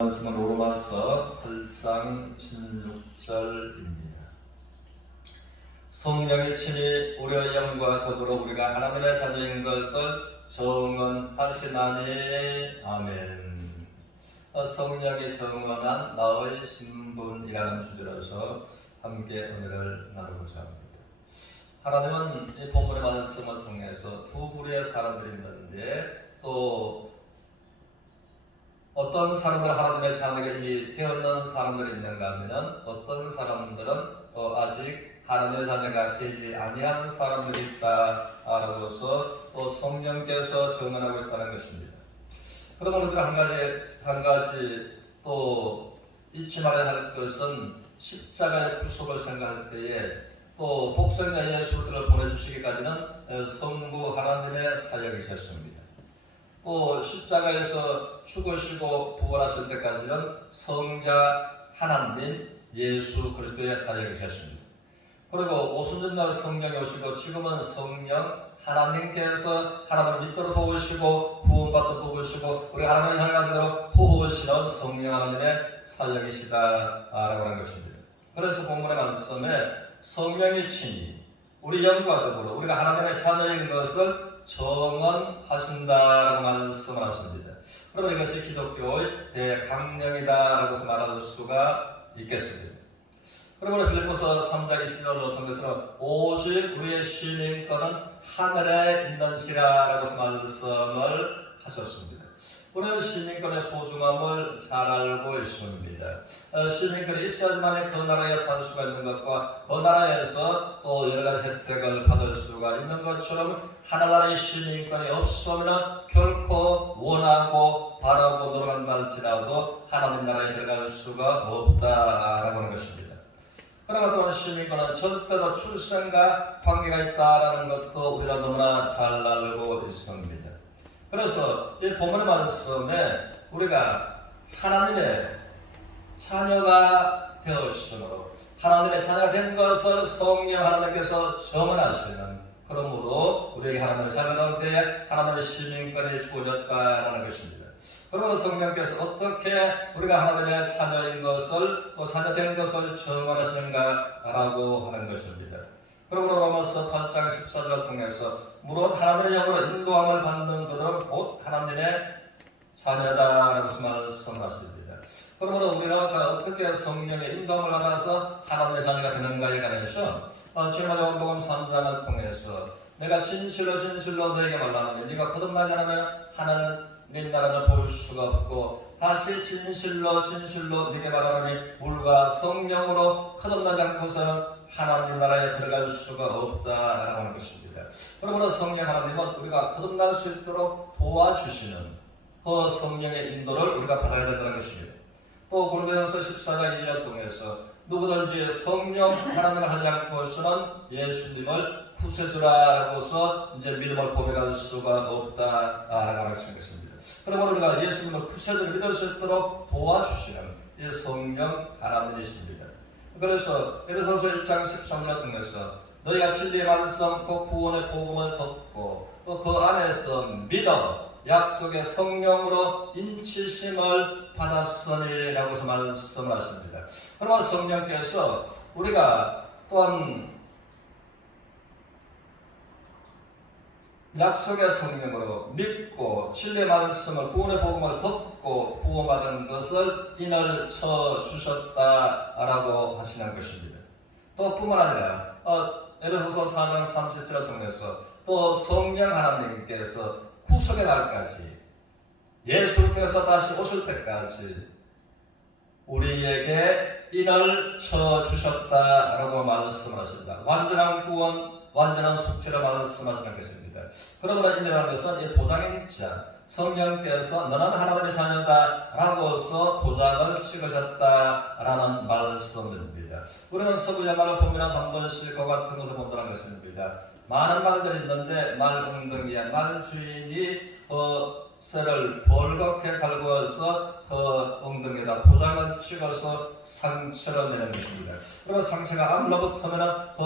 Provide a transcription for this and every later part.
말씀은 로마서 8장 16절입니다. 성령이 친히 우리의 영과 더불어 우리가 하나님의 자녀인 것을 증언하시나니 아멘. 성령이 증언한 나의 신분이라는 주제로서 함께 은혜를 나누고자 합니다. 하나님은 이 본문의 말씀을 통해서 두 부류의 사람들이 있는데, 또 어떤 사람들은 하나님의 자녀가 이미 되었는 사람들이 있는가 하면, 어떤 사람들은 아직 하나님의 자녀가 되지 아니한 사람들이 있다라고서 또 성령께서 증언하고 있다는 것입니다. 그러면 우리가 한 가지 또 잊지 말아야 할 것은, 십자가의 구속을 생각할 때에 또 복생자 예수를 보내주시기까지는 성부 하나님의 사역이셨습니다. 또 십자가에서 죽으시고 부활하실 때까지는 성자 하나님 예수 그리스도의 사역이셨습니다. 그리고 오순절날 성령이 오시고 지금은 성령 하나님께서 하나님을 믿도록 도우시고 구원받도록 도우시고 우리 하나님의 자녀가 되도록 도우시는 성령 하나님의 사역이시다라고 하는 것입니다. 그래서 본문의 말씀에 성령이 친히 우리 영과 더불어 우리가 하나님의 자녀인 것을 증언하신다라고 말씀을 하십니다. 그러면 이것이 기독교의 대강령이다라고 말할 수가 있겠습니다. 그러면 빌립보서 3장 20절로 통해서는 오직 우리의 시민권은 하늘에 있는지라라고 말씀을 하셨습니다. 우리는 시민권의 소중함을 잘 알고 있습니다. 시민권이 있어야지만 그 나라에 살 수가 있는 것과 그 나라에서 또 여러 가지 혜택을 받을 수가 있는 것처럼, 하나나라의 시민권이 없으면 결코 원하고 바라고 노력한다 할지라도 하나님 나라에 들어갈 수가 없다라고 하는 것입니다. 그러나 또한 시민권은 절대로 출생과 관계가 있다라는 것도 우리가 너무나 잘 알고 있습니다. 그래서 이 본문의 말씀에 우리가 하나님의 자녀가 되었으므로, 하나님의 자녀가 된 것을 성령 하나님께서 증언하시는, 그러므로 우리에게 하나님의 자녀가 되어 하나님의 시민권이 주어졌다는 것입니다. 그러므로 성령께서 어떻게 우리가 하나님의 자녀인 것을, 또 자녀된 것을 증언하시는가라고 하는 것입니다. 그러므로 로마서 8장 14절을 통해서 무릇 하나님의 영으로 인도함을 받는 그들은 곧 하나님의 자녀다라고 말씀하십니다. 그러므로 우리가 어떻게 성령의 인도함을 받아서 하나님의 자녀가 되는가에 관해서 주님의 요한복음 3장을 통해서 내가 진실로 너에게 말하노니 네가 거듭나지 않으면 하나님 나라를 볼 수가 없고, 다시 진실로 네게 말하노니 물과 성령으로 거듭나지 않고서는 하나님 나라에 들어갈 수가 없다라고 하는 것입니다. 그러므로 성령 하나님은 우리가 거듭날 수 있도록 도와주시는 그 성령의 인도를 우리가 받아야 된다는 것입니다. 또 고린도전서 14장 2절을 통해서 누구든지 성령 하나님을 하지 않고서는 예수님을 구세주라고서 이제 믿음을 고백할 수가 없다라고 하는 것입니다. 그러므로 우리가 예수님을 구세주를 믿을 수 있도록 도와주시는 이 성령 하나님이십니다. 그래서 에베소서 1장 13절을 통해서 너희가 진리의 말씀 그 구원의 복음을 듣고 또 그 안에서 믿어 약속의 성령으로 인치심을 받았으니라고 말씀을 하십니다. 그러나 성령께서 우리가 또한 약속의 성령으로 믿고 진리의 말씀을 구원의 복음을 듣고 구원받은 것을 인을 쳐 주셨다라고 하시는 것입니다. 또 뿐만 아니라 에베소서 4장 37절을 통해서 또 성령 하나님께서 구속의 날까지, 예수께서 다시 오실 때까지 우리에게 인을 쳐 주셨다라고 말씀하십니다. 완전한 구원, 완전한 속죄를 말씀하시는 것입니다. 그러므로 인이라는 것은 이 도장인 자, 성령께서 너는 하나님의 자녀다라고서 도장을 찍으셨다라는 말씀입니다. 우리는 서구영화를 보면 한 번씩 그 같은 것을 본다는 것입니다. 많은 말들이 있는데 말 엉덩이에 말 주인이 쇠를 벌겋게 달구어서 그 엉덩이에다 도장을 찍어서 상처를 내는 것입니다. 그리고 상처가 아물러붙으면 그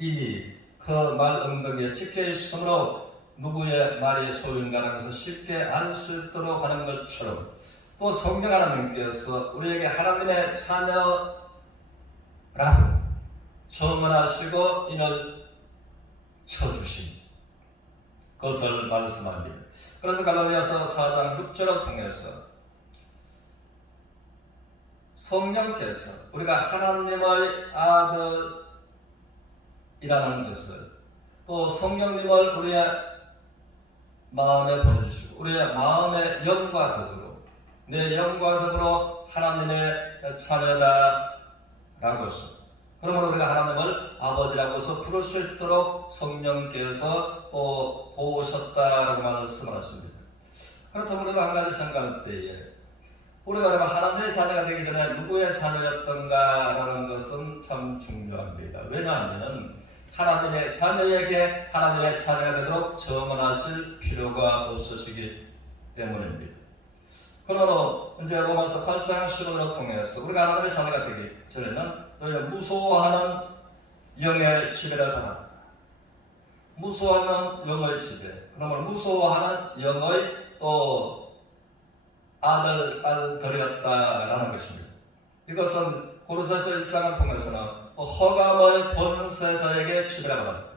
인이 그 말 엉덩이에 찍혀 있으므로 누구의 말이 소유인가라는 것을 쉽게 알 수 있도록 하는 것처럼, 또 성령 하나님께서 우리에게 하나님의 자녀라고 정언하시고 인을 쳐주신 것을 말씀합니다. 그래서 갈라디아서 4장 6절을 통해서 성령께서 우리가 하나님의 아들이라는 것을, 또 성령님을 우리의 마음에 보내주시고 우리의 마음의 영과 더불어 내 영과 더불어 하나님의 자녀다라고 했습니다. 그러므로 우리가 하나님을 아버지라고서 부를 수 있도록 성령께서 또 도우셨다라고 말씀을 하십니다. 그렇다면 우리가 한 가지 생각할 때에 우리가 그러면 하나님의 자녀가 되기 전에 누구의 자녀였던가라는 것은 참 중요합니다. 왜냐하면 하나님의 자녀에게 하나님의 자녀가 되도록 정언하실 필요가 없으시기 때문입니다. 그러므로 이제 로마서 8장 15절을 통해서 우리가 하나님의 자녀가 되기 전에는 너희는 무소하는 영의 지배를 받았다. 무소하는 영의 지배. 그러면 무소하는 영의 또 딸들이었다라는 것입니다. 이것은 고린도서 1장을 통해서는 허감의 권세자에게 지배를 받았다.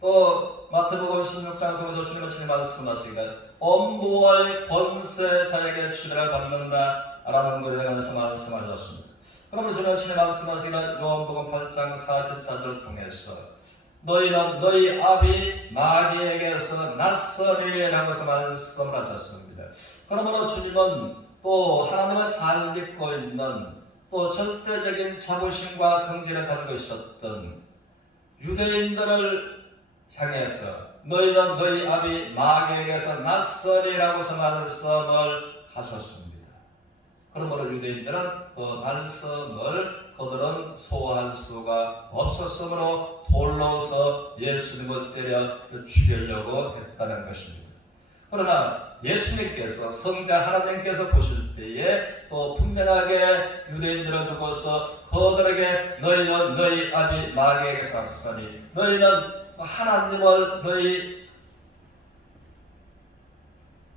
또 마태복음 16장을 통해서 주님은 친히 말씀하시기를 엄보의 권세자에게 지배를 받는다라는 것에 관해서 말씀하셨습니다. 그러면 주님은 친히 말씀하시기를 요한복음 8장 44절을 통해서 너희는 너희 아비 마귀에게서 났으리라고 해서 말씀을 하셨습니다. 그러므로 주님은 또 하나님을 잘 믿고 있는 또 절대적인 자부심과 긍지를 가지고 있었던 유대인들을 향해서 너희는 너희 아비 마귀에게서 났으리라고 해서 말씀을 하셨습니다. 그러므로 유대인들은 그 말씀을 그들은 소화할 수가 없었으므로 돌로서 예수님을 때려 죽이려고 했다는 것입니다. 그러나 예수님께서 성자 하나님께서 보실 때에 또 분명하게 유대인들을 두고서 그들에게 너희는 너희 아비 마귀에게서 났으니 너희는 하나님을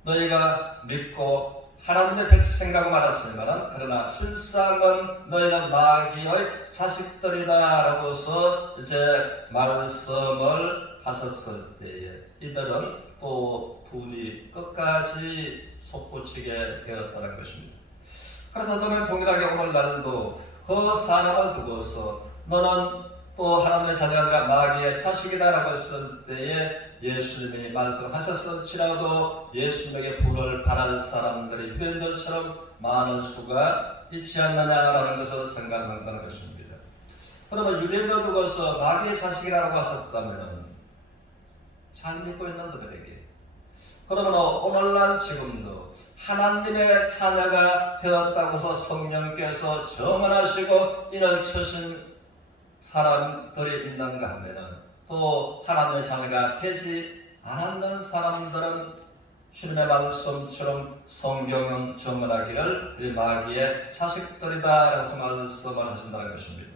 너희가 믿고 하나님의 백성이라고 말하시지만 그러나 실상은 너희는 마귀의 자식들이다라고서 이제 말씀을 하셨을 때에 이들은 또 분이 끝까지 솟구치게 되었다는 것입니다. 그렇다면 동일하게 오늘날도 그 사람을 두고서 너는 또 하나님의 자녀가 아니라 마귀의 자식이다라고 했을 때에 예수님이 말씀하셨을지라도 예수님에게 불을 바랄 사람들이 유대인들처럼 많은 수가 있지 않느냐라는 것을 생각한다는 것입니다. 그러면 유대인들 두고서 마귀의 자식이라고 하셨다면 잘 믿고 있는 그들에게 그러면 오늘날 지금도 하나님의 자녀가 되었다고서 성령께서 정언하시고 이를 쳐신 사람들이 있는가 하면은 또 하나님의 자녀가 되지 않았는 사람들은 주님의 말씀처럼 성경은 정언하기를 이 마귀의 자식들이다라고 말씀을 하신다는 것입니다.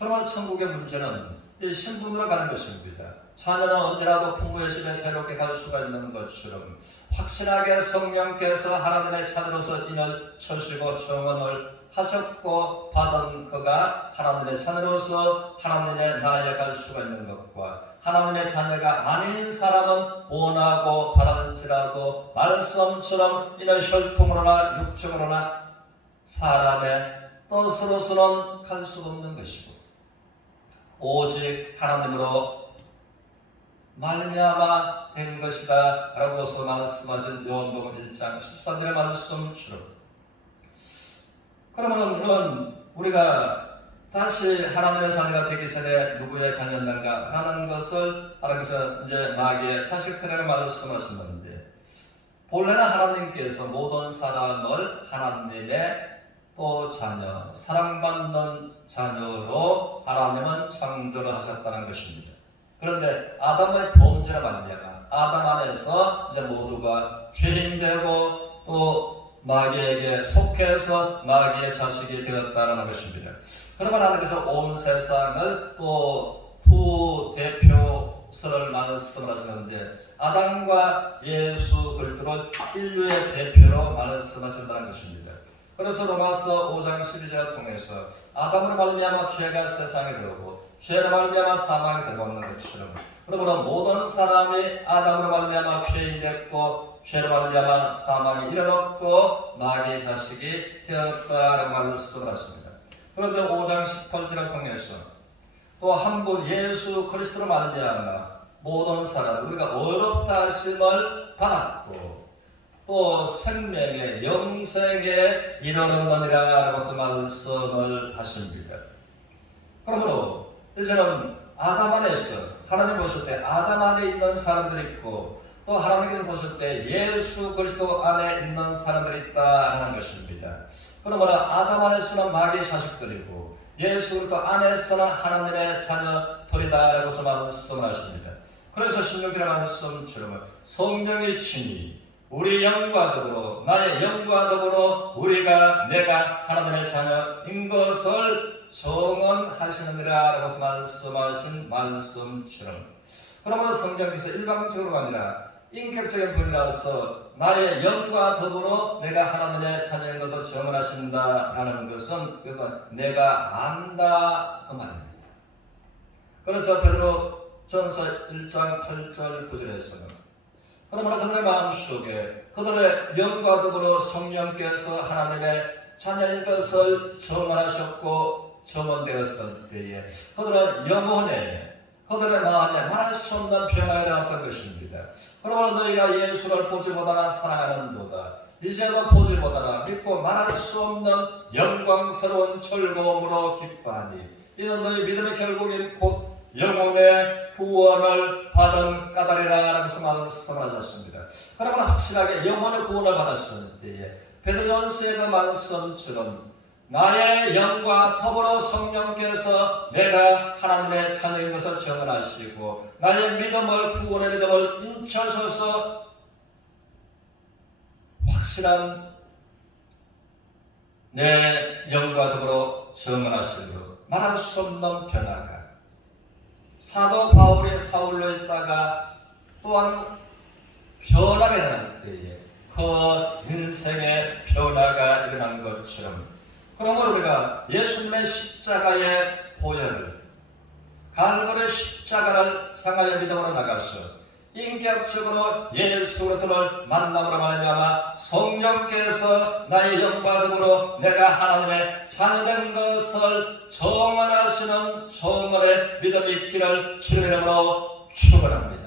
그러나 천국의 문제는 이 신분으로 가는 것입니다. 자녀는 언제라도 부모의 집에 자유롭게 갈 수가 있는 것처럼 확실하게 성령께서 하나님의 자녀로서 인을 쳐시고 정언을 하셨고 받은 그가 하나님의 자녀로서 하나님의 나라에 갈 수가 있는 것과 하나님의 자녀가 아닌 사람은 원하고 바랄지라도 말씀처럼 이는 혈통으로나 육적으로나 사람의 뜻으로서는 갈 수 없는 것이고 오직 하나님으로 말미암아 된 것이다 라고서 말씀하신 요한복음 1장 14절의 말씀처럼 그러면 우리가 다시 하나님의 자녀가 되기 전에 누구의 자녀였는가 하는 것을 하나님께서 이제 마귀의 자식들에게 말씀하셨는데 본래는 하나님께서 모든 사람을 하나님의 또 자녀, 사랑받는 자녀로 하나님은 창조를 하셨다는 것입니다. 그런데 아담의 범죄로 말미암아 아담 안에서 이제 모두가 죄인되고 또 마귀에게 속해서 마귀의 자식이 되었다는 것입니다. 그러면 하나님께서 온 세상을 또 두 대표 것을 말씀을 하시는데 아담과 예수 그리스도를 인류의 대표로 말씀하신다는 것입니다. 그래서 로마서 5장 12절을 통해서 아담으로 말미암아 죄가 세상에 들어오고 죄로 말미암아 사망이 들어오는 것처럼 그러므로 모든 사람이 아담으로 말미암아 죄인 됐고 죄로 말미암아 사망이 이르렀고 마귀의 자식이 되었다라고 말씀을 하십니다. 그런데 5장 18절을 통해서 또 한 분 예수 그리스도로 말미암아 모든 사람 우리가 의롭다 하심을 받았고 또 생명의 영생에 이르렀느니라라고 말씀을 하십니다. 그러므로 이제는 아담 안에서 하나님 보실 때 아담 안에 있는 사람들이 있고 또 하나님께서 보실 때 예수 그리스도 안에 있는 사람들이 있다는 것입니다. 그러므로 아담 안에서는 마귀의 자식들이고 예수 그리스도 안에서는 하나님의 자녀들이다라고 말씀하십니다. 그래서 신명기의 말씀처럼 성령이 친히 우리 영과 더불어 나의 영과 더불어 내가 하나님의 자녀인 것을 증언하시느니라라고 말씀하신 말씀처럼 그러므로 성령께서 일방적으로가 아니라 인격적인 분이라서 나의 영과 더불어 내가 하나님의 자녀인 것을 증언하신다라는 것은 그래서 내가 안다 그 말입니다. 그래서 베드로전서 1장 8절 9절에서는 그러므로 그들의 마음속에 그들의 영과 더불어 성령께서 하나님의 자녀인 것을 증언하셨고 증언되었을 때에 그들은 영혼에 그들의 마음에 말할 수 없는 변화가 일어났던 것입니다. 그러므로 너희가 예수를 보지 못하나 사랑하는도다. 이제도 보지 못하나 믿고 말할 수 없는 영광스러운 즐거움으로 기뻐하니 이는 너희 믿음의 결국인 곧 영혼의 구원을 받은 까닭이라고 말씀하셨습니다. 그러므로 확실하게 영혼의 구원을 받았을 때에 베드로전서의 그 말씀처럼 나의 영과 더불어 성령께서 내가 하나님의 자녀인 것을 증언하시고 나의 믿음을 구원의 믿음을 인쳐서서 확실한 내 영과 더불어 증언하시므로 말할 수 없는 변화가 사도 바울이 사울로 있다가 또한 변화가 일어날 때에 그 인생의 변화가 일어난 것처럼 그러므로 우리가 예수님의 십자가의 보혈을 갈보리 십자가를 향하여 믿음으로 나가서 인격적으로 예수 그리스도를 만남으로 말미암아 성령께서 나의 영과 더불어 내가 하나님의 자녀된 것을 증언하시는 증언의 믿음이 있기를 주님의 이름으로 축원합니다.